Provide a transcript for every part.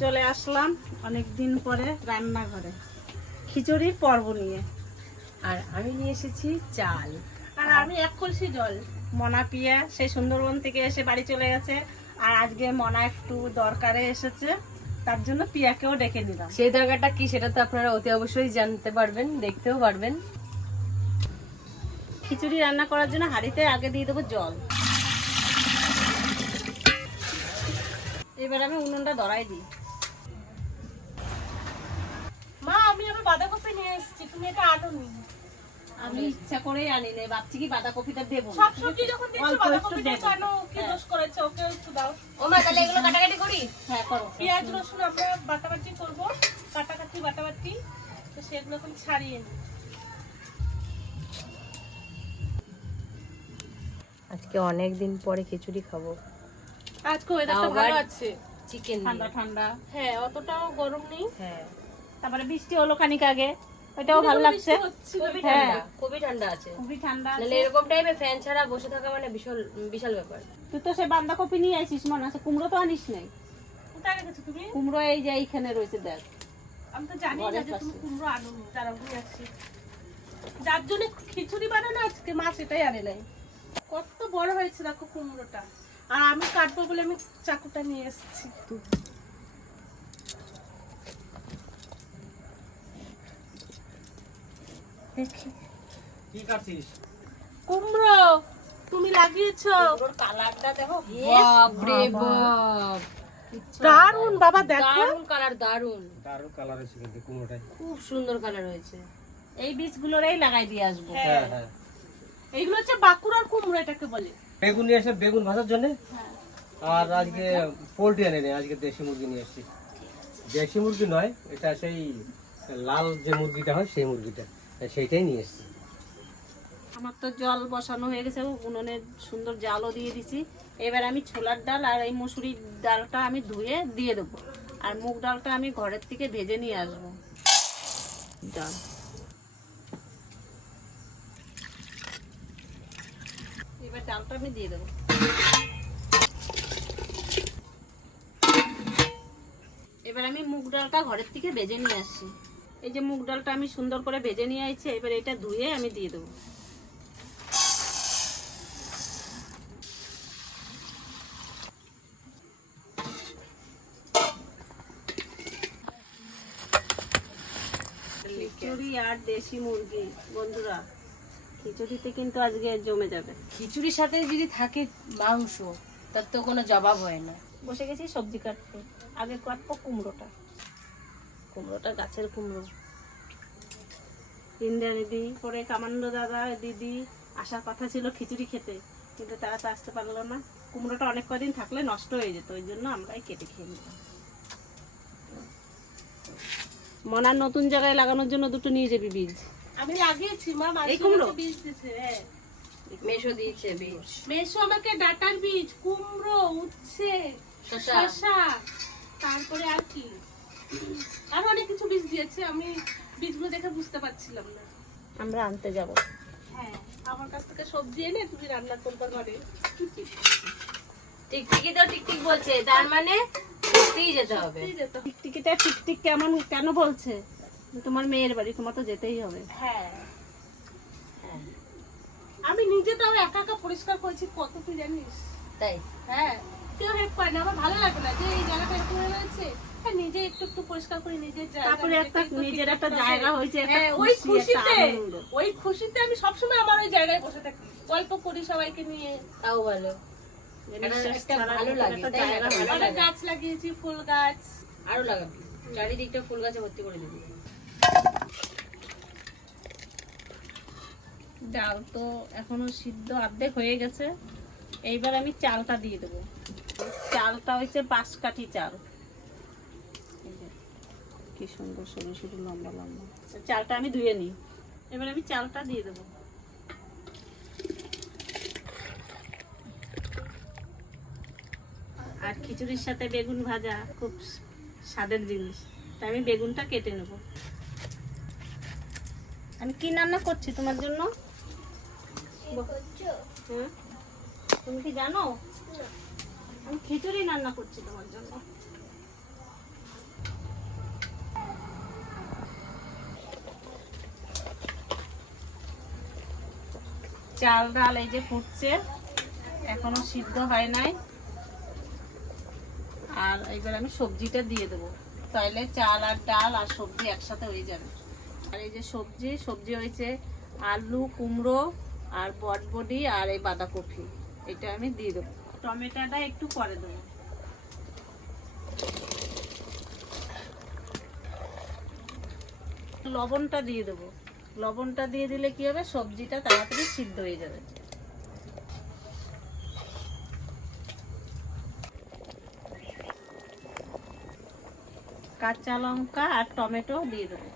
চলে আসলাম অনেক দিন পরে রান্নাঘরে খিচুড়ির পর্ব নিয়ে। আর আমি নিয়ে এসেছি চাল, আর আমি 1 কলসি জল। মনা পিয়া সে সুন্দরবন থেকে এসে বাড়ি চলে গেছে, আর আজকে মনা একটু দরকারে এসেছে, তার জন্য পিয়াকেও ডেকে নিলাম। সেই দরকারটা কি সেটা তো আপনারা অতি অবশ্যই জানতে পারবেন, দেখতেও পারবেন। খিচুড়ি রান্না করার জন্য হাঁড়িতে আগে দিয়ে দেবো জল। এবার আমি উনুনটা ধরাই দিই। মা, আমি আবার বাঁধাকপি নিয়ে এসেছি, তুমি এটা আনোনি। আমি ইচ্ছা করেই আনি নাই, ভাবছি কি বাঁধাকপিটা দেবো না। সব সবজি যখন দিচ্ছ বাঁধাকপিটা কেন, কি দোষ করেছে? ওকে একটু দাও। ও মা, তাহলে এগুলো কাটাকাটি করি। হ্যাঁ করো। পেঁয়াজ রসুন আমরা বাটাবাটি করবো, কাটাকাটি বাটাবাটি, তো সেগুলো এখন ছাড়িয়ে নিই। আজকে অনেক দিন পরে খিচুড়ি খাবো। আজকে ওয়েদারটা ভালো আছে, চিকেন ঠান্ডা ঠান্ডা। হ্যাঁ অতটাও গরম নেই। হ্যাঁ, তারপরে বৃষ্টি হলো খানিক আগে, ওটাও ভালো লাগছে। খুবই হ্যাঁ। ঠান্ডা, খুবই ঠান্ডা আছে। খুবই ঠান্ডা তাহলে আছে। এরকম টাইমে ফ্যান ছাড়া বসে থাকা মানে বিশাল বিশাল ব্যাপার। তুই তো সে বাঁধাকপি নিয়ে আসিস মনে আছে, কুমড়ো তো আনিস নাই। কোথায় রেখেছো তুমি? কুমড়ো এই যে এইখানে রয়েছে, দেখ। আমি তো জানি না ঘরের যে তুমি পাশে। কুমড়ো আনোনি, তারা নিয়ে আসছি। যার জন্য খিচুড়ি বানানো আজকে মা সেটাই আনে নাই। কত বড় হয়েছে দেখো কুমড়োটা, আর আমি কাটবো বলে আমি চাকুটা নিয়ে এসেছি। কি কাটছিস? কুমড়ো তুমি লাগিয়েছো? কালারটা দেখো, বাপ রে বাপ, দারুন বাবা, দেখো দারুন কালার, দারুন, দারুণ কালার হয়েছে কিন্তু কুমড়োটাই। খুব সুন্দর কালার হয়েছে। এই বীজগুলোরই লাগাই দিয়ে আসবো। হ্যাঁ হ্যাঁ। এইগুলো হচ্ছে বাঁকুড়ার কুমড়ো, এটাকে বলে। বেগুন নিয়ে এসে বেগুন ভাজার জন্য। আর আজকে পোলট্রি এনে নেই, আজকে দেশি মুরগি নিয়ে এসেছি। দেশি মুরগি নয়, এটা সেই লাল যে মুরগিটা হয় সেই মুরগিটা, সেইটাই নিয়ে এসেছি। আমার তো জল বসানো হয়ে গেছে, উনুনে সুন্দর জালও দিয়ে দিছি। এবার আমি ছোলার ডাল আর এই মসুরির ডালটা আমি ধুয়ে দিয়ে দেবো, আর মুগ ডালটা আমি ঘরের থেকে ভেজে নিয়ে আসবো। ডাল এবার ডালটা আমি দিয়ে দেবো। এবার আমি মুগ ডালটা ঘরের থেকে ভেজে নিয়ে আসছি। এই যে মুগ ডালটা আমি সুন্দর করে ভেজে নিয়ে আসছি, এবার এটা ধুয়ে আমি দিয়ে দেবো। খিচুড়ি আর দেশি মুরগি, বন্ধুরা খিচুড়িতে কিন্তু আজকে জমে যাবে। খিচুড়ির সাথে যদি থাকে মাংস, তার তো কোনো জবাব হয় না। বসে গেছি সবজি কাটতে, আগে কাটবো কুমড়োটা। কুমড়োটা গাছের কুমড়ো। ইন্দ্রাণী দিদি, পরে কামান্ড দাদা দিদি আসার কথা ছিল খিচুড়ি খেতে, কিন্তু তারা তো আসতে পারলো না। কুমড়োটা অনেক কদিন থাকলে নষ্ট হয়ে যেত, ওই জন্য আমরাই কেটে খেয়ে নিতাম। মনার নতুন জায়গায় লাগানোর জন্য দুটো নিয়ে যাবি বীজ। আমি লাগিয়েছি মা, এই কুমড়ো? মাসি বীজ দিয়েছে। হ্যাঁ, মেশো দিয়েছে বীজ, মেসো আমাকে ডাটার বীজ, কুমড়ো, উচ্ছে, শসা। শসা, তারপরে আর কি আর অনেক কিছু বীজ দিয়েছে। আমি বীজগুলো দেখে বুঝতে পারছিলাম না। আমরা আনতে যাব। হ্যাঁ, আমার কাছ থেকে সবজি এনে তুমি রান্না করবার ঘরে। টিকটিকি তো টিকটিক বলছে, তার মানে সত্যিই যেতে হবে। টিকটিকিটা টিকটিক কেমন কেন বলছে? তোমার মেয়ের বাড়ি, তোমার তো যেতেই হবে। হ্যাঁ, আমি নিজে তাও একা একা পরিষ্কার করেছি, কত তুই জানিস? তাই হ্যাঁ, কেউ হেল্প করে না, আমার ভালো লাগে না যে এই জায়গাটা একটু হয়ে রয়েছে। হ্যাঁ, নিজে একটু একটু পরিষ্কার করে নিজের জায়গা, তারপরে একটা নিজের একটা জায়গা হয়েছে, একটা হ্যাঁ, ওই খুশি, একটা খুশিতে আনন্দ। ওই খুশিতে আমি সবসময় আমার ওই জায়গায় বসে থাকি, গল্প করি সবাইকে নিয়ে। তাও ভালো, নিঃশ্বাস একটা ছাড়ার ভালো মতো লাগে, একটা তাই না? জায়গা ভালো হয়েছে। অনেক গাছ লাগিয়েছি, ফুল গাছ। আরো লাগাবি, চারিদিকটা ফুল গাছে ভর্তি করে দিবি। ডাল তো এখনো সিদ্ধ অর্ধেক হয়ে গেছে, এইবার আমি চালটা দিয়ে দেবো। চালটা হচ্ছে বাঁশকাঠি চাল, এই যে, কি সুন্দর সরু সরু লম্বা লম্বা। চালটা আমি ধুয়ে নিই, এবার আমি চালটা দিয়ে দেবো। আর খিচুড়ির সাথে বেগুন ভাজা খুব স্বাদের জিনিস, তাই আমি বেগুনটা কেটে নেব। আমি কি রান্না করছি তোমার জন্য? হ্যাঁ, তুমি কি জানো? আমি খিচুড়ি রান্না করছি তোমার জন্য। চাল ডাল এই যে ফুটছে, এখনো সিদ্ধ হয় নাই। আর এবার আমি সবজিটা দিয়ে দেবো, তাইলে চাল আর ডাল আর সবজি একসাথে হয়ে যাবে। আর এই যে সবজি হয়েছে আলু, কুমড়ো আর বটবডি আর এই বাঁধাকপি, এটা আমি দিয়ে দেবো। টমেটোটা একটু পরে দেবো। লবণটা দিয়ে দেবো, লবণটা দিয়ে দিলে কি হবে, সবজিটা তাড়াতাড়ি সিদ্ধ হয়ে যাবে। কাঁচা লঙ্কা আর টমেটো দিয়ে দেবো।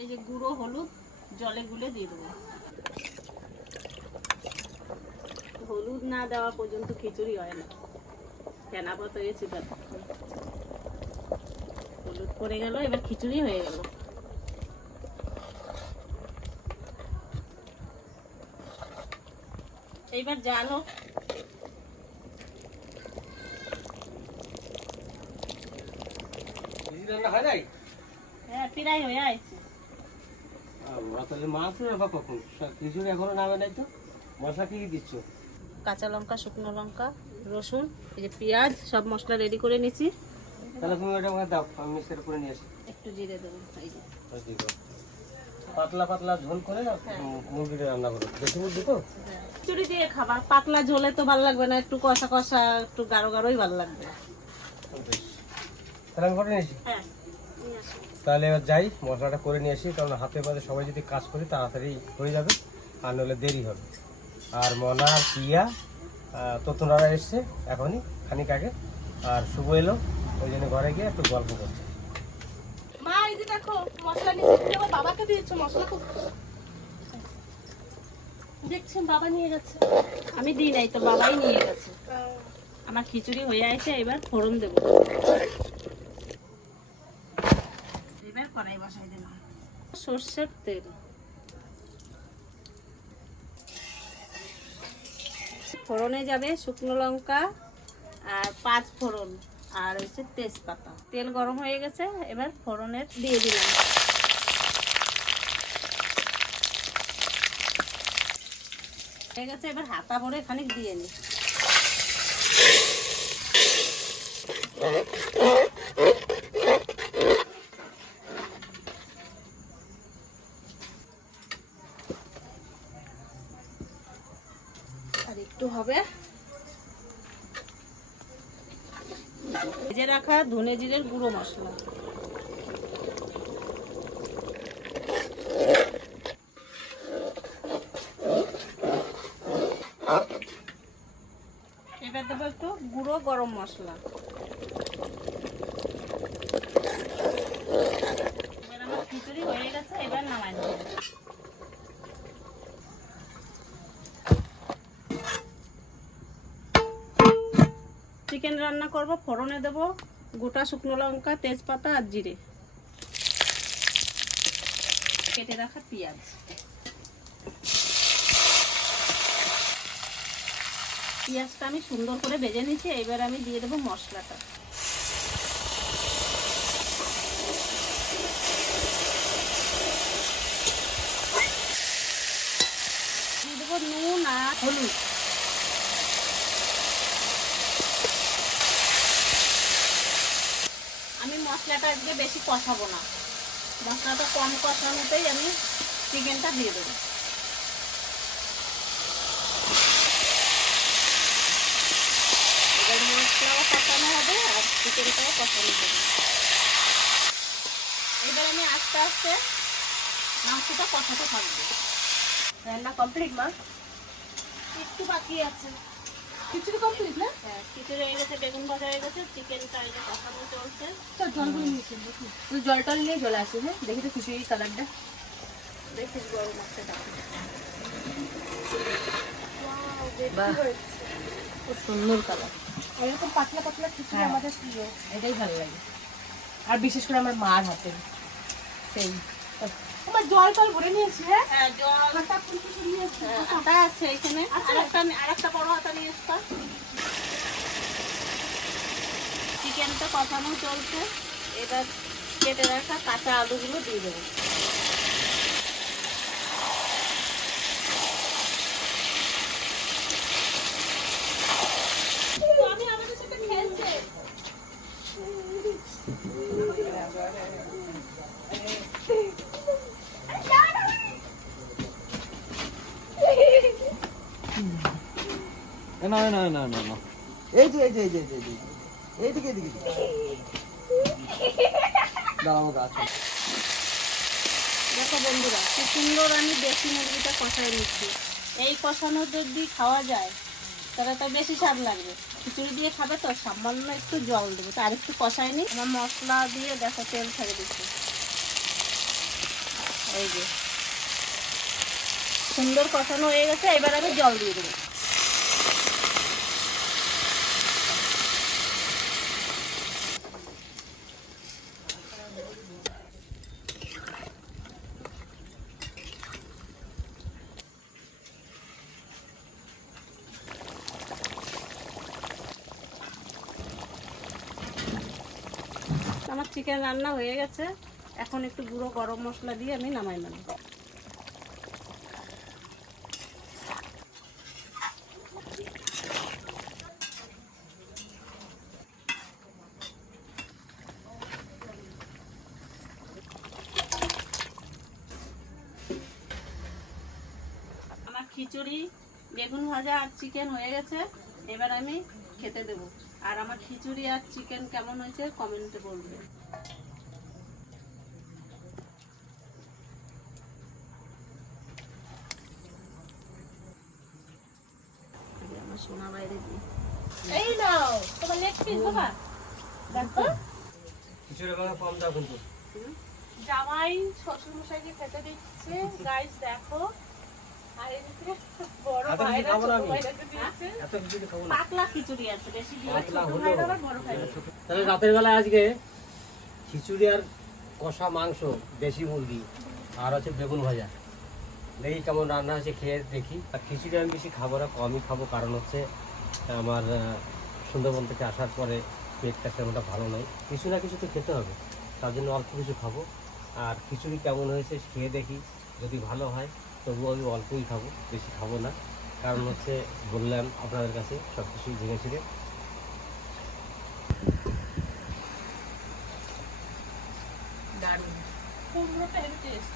এই যে গুঁড়ো হলুদ জলে গুলে দিয়ে দেবো। হলুদ না দেওয়া পর্যন্ত খিচুড়ি হয় না, কেনাপত হয়েছে। হলুদ পড়ে গেল, এবার খিচুড়ি হয়ে গেল। এইবার জাল হোক। রান্না হয় নাই? হ্যাঁ, প্রায় হয়ে আছে। তাহলে মাছ রাখা কখন? খিচুড়ি এখনো নামে নাই তো। মশলা কি দিচ্ছ? কাঁচা লঙ্কা, শুকনো লঙ্কা, রসুন, এই যে পেঁয়াজ, সব মশলা রেডি করে নিয়েছি। তাহলে তুমি ওটা আমাকে দাও, আমি মিক্সার করে নিয়ে আসি। একটু জিরে দেবো। এই যে পাতলা পাতলা ঝোল করে মুরগিটা রান্না করো। দেশি মুরগি তো খিচুড়ি দিয়ে খাবার, পাতলা ঝোলে তো ভালো লাগবে না, একটু কষা কষা, একটু গাঢ় গাঢ়ই ভালো লাগবে। তাহলে আমি করে নিয়ে আসি। হ্যাঁ, নিয়ে আসো। তাহলে এবার যাই, মশলাটা করে নিয়ে আসি, কারণ হাতে পাতে সবাই যদি কাজ করি তাড়াতাড়ি হয়ে যাবে, আর নইলে দেরি হবে। আর মনা আর পিয়া ততনারা এসছে এখনই খানিক আগে, আর শুভ এলো, ওই জন্য ঘরে গিয়ে একটু গল্প করছে। মা এই যে দেখো মশলা নিয়ে আমার বাবাকে দিয়েছো, মশলা খুব দেখছেন বাবা নিয়ে গেছে। আমি দিই নাই তো, বাবাই নিয়ে গেছে। আমার খিচুড়ি হয়ে আছে, এবার ফোড়ন দেব। এবার কড়াই বসাই দিলাম সর্ষের তেল। ফোড়নে যাবে শুকনো লঙ্কা আর 5 ফোড়ন আর হচ্ছে তেজপাতা। তেল গরম হয়ে গেছে, এবার ফোড়নের দিয়ে দিলাম। হয়ে গেছে, এবার হাতা ভরে খানিক দিয়ে নি। আর একটু হবে। ভেজে রাখা ধনে জিরের গুঁড়ো মশলা, এবার দেবো একটু গুঁড়ো গরম মশলা। এবার আমার খিচুড়ি হয়ে গেছে, এবার নামাই নেব। চিকেন রান্না করব, ফোড়নে দেব গোটা শুকনো লঙ্কা, তেজপাতা আর জিরে, কেটে রাখা পেঁয়াজ। পেঁয়াজটা আমি সুন্দর করে ভেজে নিয়েছি, এবার আমি দিয়ে দেবো মশলাটা। দিয়ে দেবো নুন আর হলুদ। আমি মশলাটা আজকে বেশি কষাবো না, মশলাটা কম কষানোতেই আমি চিকেনটা দিয়ে দেবো। এবার মশলাও কষানো হবে আর চিকেনটাও কষানো হবে। এবার আমি আস্তে আস্তে মাংসটা কষাতে থাকবো। রান্না কমপ্লিট মা? একটু বাকি আছে। খিচুড়ি কমপ্লিট না? হ্যাঁ, খিচুড়ি হয়ে গেছে, বেগুন ভাজা হয়ে গেছে, চিকেনটা এই যে কষানো চলছে। তো জলগুলো নিয়েছি দেখি। তুই জল টল নিয়ে চলে আসিস। হ্যাঁ, দেখি তো খিচুড়ির কালারটা। বেশি গরম আছে। বাহ, খুব সুন্দর কালার। এরকম পাতলা পাতলা খিচুড়ি হ্যাঁ। আমাদের প্রিয়। এটাই ভালো লাগে, আর বিশেষ করে আমার মার হাতে সেই। আমার জল টল ভরে নিয়েছি। হ্যাঁ, হ্যাঁ, জল আটা ফুলকুচি নিয়েছি। আটা আছে এখানে, আরেকটা বড় হাতা নিয়ে আসবা। চিকেনটা কষানো চলছে, এবার কেটে রাখা কাঁচা আলুগুলো দিয়ে দেবো। আমি আমাদের সাথে খেলছে। না না না না না এই যে এই যে এই যে এই যে এইদিকে এইদিকে দাঁড়াবো গাছ। দেখো বন্ধুরা, কি সুন্দর আমি দেশি মুরগিটা কষাই নিচ্ছি। এই কষানো যদি খাওয়া যায় তাহলে তো বেশি স্বাদ লাগবে। খিচুড়ি দিয়ে খাবে তো সামান্য একটু জল দেবো, তো আর একটু কষাই নি। আমার মশলা দিয়ে দেখো তেল ছেড়ে দিচ্ছি। এই যে সুন্দর কষানো হয়ে গেছে, এবার আমি জল দিয়ে দেবো। আমার চিকেন রান্না হয়ে গেছে, এখন একটু গুঁড়ো গরম মশলা দিয়ে আমি নামাই নেব। আমার খিচুড়ি, বেগুন ভাজা আর চিকেন হয়ে গেছে, এবার আমি খেতে দেবো। আর আমার খিচুড়ি আর চিকেন কেমন হয়েছে কমেন্টে বলবে। আমার সোনা বাইরে দিয়ে এই নাও তোমার লেগ পিস বাবা। দেখো খিচুড়ি কোনো কম দাও কিন্তু। জামাই শ্বশুর মশাইকে খেতে দিচ্ছে গাইস, দেখো। আর এদিকে বড় এত কিছু ভাইরা খাবো না ছোট আমি। ভাইরাকে দিয়েছে। এত খিচুড়ি খাবো না। পাতলা খিচুড়ি আছে, বেশি দিয়ে পাতলা ছোট হলেও ভাইরা আবার বড় ভাইরা। তাহলে রাতের বেলা আজকে খিচুড়ি আর কষা মাংস, দেশি মুরগি আর হচ্ছে বেগুন ভাজা। দেখি কেমন রান্না হয়েছে, খেয়ে দেখি। আর খিচুড়ি আমি বেশি খাবো না, কমই খাবো, কারণ হচ্ছে আমার সুন্দরবন থেকে আসার পরে পেটটা সেরকমটা ভালো নয়, কিছু না কিছু তো খেতে হবে, তার জন্য অল্প কিছু খাবো। আর খিচুড়ি কেমন হয়েছে খেয়ে দেখি, যদি ভালো হয় তবুও আমি অল্পই খাবো, বেশি খাবো না। কারণ হচ্ছে বললাম আপনাদের কাছে সব কিছুই জেনে ছিঁড়ে। দারুণ। কুমড়োটা হেভি টেস্ট।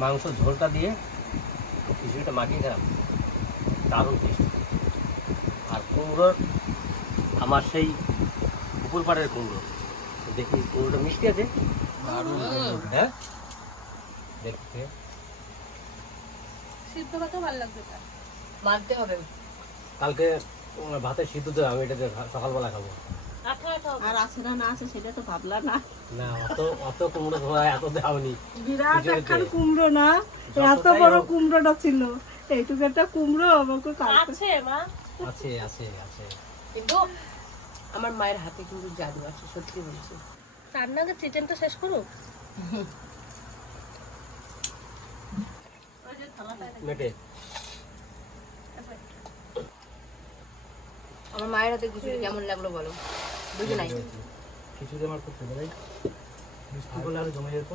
মাংস ঝোলটা দিয়ে খিচুড়িটা মাখিয়ে খেলাম, দারুণ টেস্ট। আর কুমড়োর আমার সেই পুকুর পাড়ের কুমড়ো, দেখি কুমড়োটা মিষ্টি আছে। হ্যাঁ দেখতে সিদ্ধ ভাতও ভালো লাগবে তার। মানতে হবে। কালকে ভাতে সিদ্ধ দেবো, আমি এটা দিয়ে সকালবেলা খাবো। আঠা আঠা হবে। আর আছে না না আছে সেটা তো ভাবলা না। না অত অত কুমড়ো তোমার এত দেওয়ানি। বিরাট খিচুড়িতে। একখান কুমড়ো না, এত যতটাই বড় হোক। কুমড়োটা ছিল। এইটুকু একটা কুমড়ো আমাকে কালকে আছে মা। আছে আছে আছে। কিন্তু আমার মায়ের হাতে কিন্তু জাদু আছে, সত্যি বলছি। রান্না আগে চিকেনটা শেষ করো। মেটে আমার মায়ের হাতে খিচুড়ি কেমন লাগলো বলো, বুঝো নাই? খিচুড়ি আমার খুব ফেভারিট। বৃষ্টি পড়লে আরো জমে যেত।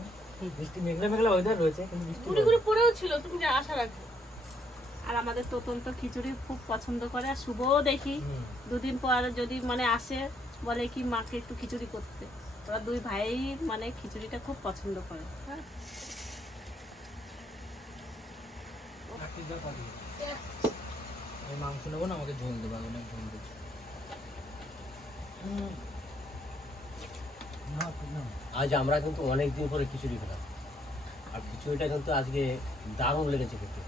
বৃষ্টি মেঘলা মেঘলা ওয়েদার রয়েছে, কিন্তু বৃষ্টি গুড়ি গুড়ি পড়েও ছিল, তুমি যে আশা রাখো। আর আমাদের তোতন তো খিচুড়ি খুব পছন্দ করে, আর শুভও দেখি দুদিন পর যদি মানে আসে বলে কি মাকে একটু খিচুড়ি করতে। ওরা দুই ভাই মানে খিচুড়িটা খুব পছন্দ করে। হ্যাঁ, আমি মাংস নেবো না, আমাকে ঝোল দেবো, অনেক ঝোল দিচ্ছে। আজ আমরা কিন্তু অনেক দিন পরে খিচুড়ি খেলাম, আর খিচুড়িটা কিন্তু আজকে দারুণ লেগেছে খেতে।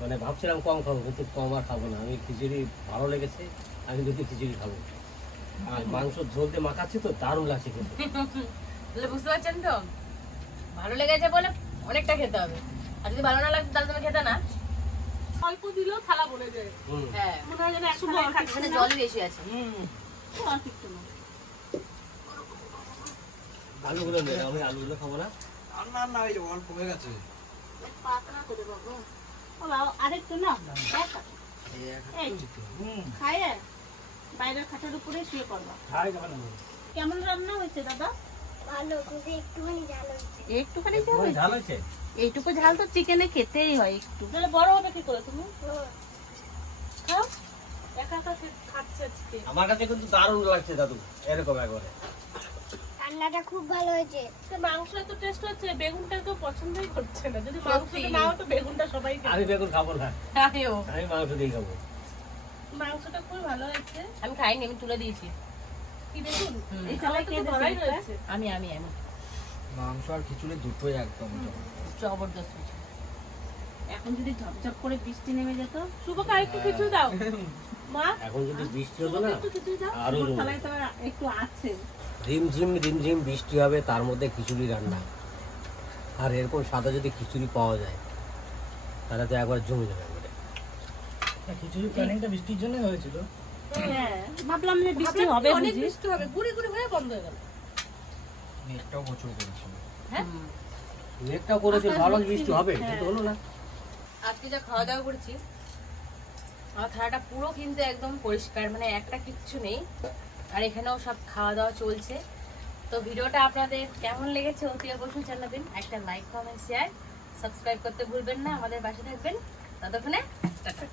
মানে ভাবছিলাম কম খাবো, কিন্তু কম আর খাবো না। আমি খিচুড়ি ভালো লেগেছে, আমি কিন্তু খিচুড়ি খাবো। আর মাংস ঝোল দিয়ে মাখাচ্ছি তো দারুণ লাগছে খেতে। তাহলে বুঝতে পারছেন তো, ভালো লেগেছে বলে অনেকটা খেতে হবে, আর যদি ভালো না লাগতো তাহলে তুমি খেতে না। অল্প দিলেও থালা ভরে যায়। হুম। হ্যাঁ, মনে হয় যেন একশো শুভ আর এখানে জলই বেশি আছে। আর কিছু না। আলুগুলো নেই, আমি আলুগুলো খাবো না। না না, এই অল্প হয়ে গেছে। পাতলা করে বাবা। ও বাবা, আরেকটু না এই খাইয়ে বাইরের খাটের উপরে শুয়ে পড়বা। খাই যাবে না। কেমন রান্না হয়েছে দাদা? ভালো, কিন্তু একটুখানি ঝাল হয়েছে। একটুখানি ঝাল ওই হয়েছে? ঝাল হয়েছে? এইটুকু ঝাল তো চিকেনে খেতেই হয় একটু। তাহলে বড় হবে কি করে তুমি? হুম। খাও। একা একা খাচ্ছে আজকে। আমার কাছে কিন্তু দারুণ লাগছে দাদু, এরকম একবারে। রান্নাটা খুব ভালো হয়েছে। তো মাংস এত টেস্ট হচ্ছে, বেগুনটা কেউ পছন্দই করছে না। যদি মাংসটা না হতো বেগুনটা সবাই খেত। আমি বেগুন খাবো না, আমিও। আমি মাংস দিয়ে খাবো। মাংসটা খুব ভালো হয়েছে। আমি খাইনি, আমি তুলে দিয়েছি। কি বেগুন? হুম। এই চালে কে তো দিয়েছে ধরাই এটা? রয়েছে। আমি মাংস আর খিচুড়ি দুটোই একদম জবরদস্ত হয়েছে। এখন যদি ঝপঝপ করে বৃষ্টি নেমে যেত, শুভকে আরেকটু কিছু দাও। মা, এখন যদি বৃষ্টি হতো শুভকে না, একটু কিছু দাও। আরো আমার থালায় তো আর একটু আছে। রিমঝিম বৃষ্টি হবে, তার মধ্যে খিচুড়ি রান্না, আর এরকম সাদা যদি খিচুড়ি পাওয়া যায় তাহলে তো একবার জমে যাবে একবারে। খিচুড়ি প্ল্যানিংটা বৃষ্টির জন্য হয়েছিল। হ্যাঁ, ভাবলাম যে বৃষ্টি ভাবলাম হবে অনেক বুঝি। বৃষ্টি হবে, গুড়ি গুড়ি হয়ে বন্ধ হয়ে গেল। মেঘটাও প্রচুর করেছিল। মেঘটাও করেছিল, ভালো বৃষ্টি হবে, কিন্তু হলো না। আজকে যা খাওয়া দাওয়া করেছি, আমার থালাটা পুরো কিন্তু একদম পরিষ্কার, মানে একটা কিচ্ছু নেই। আর এখানেও সব খাওয়া দাওয়া চলছে। তো ভিডিওটা আপনাদের কেমন লেগেছে অতি অবশ্যই জানাবেন। একটা লাইক, কমেন্ট, শেয়ার, সাবস্ক্রাইব করতে ভুলবেন না। আমাদের পাশে থাকবেন। ততক্ষণে টাটা।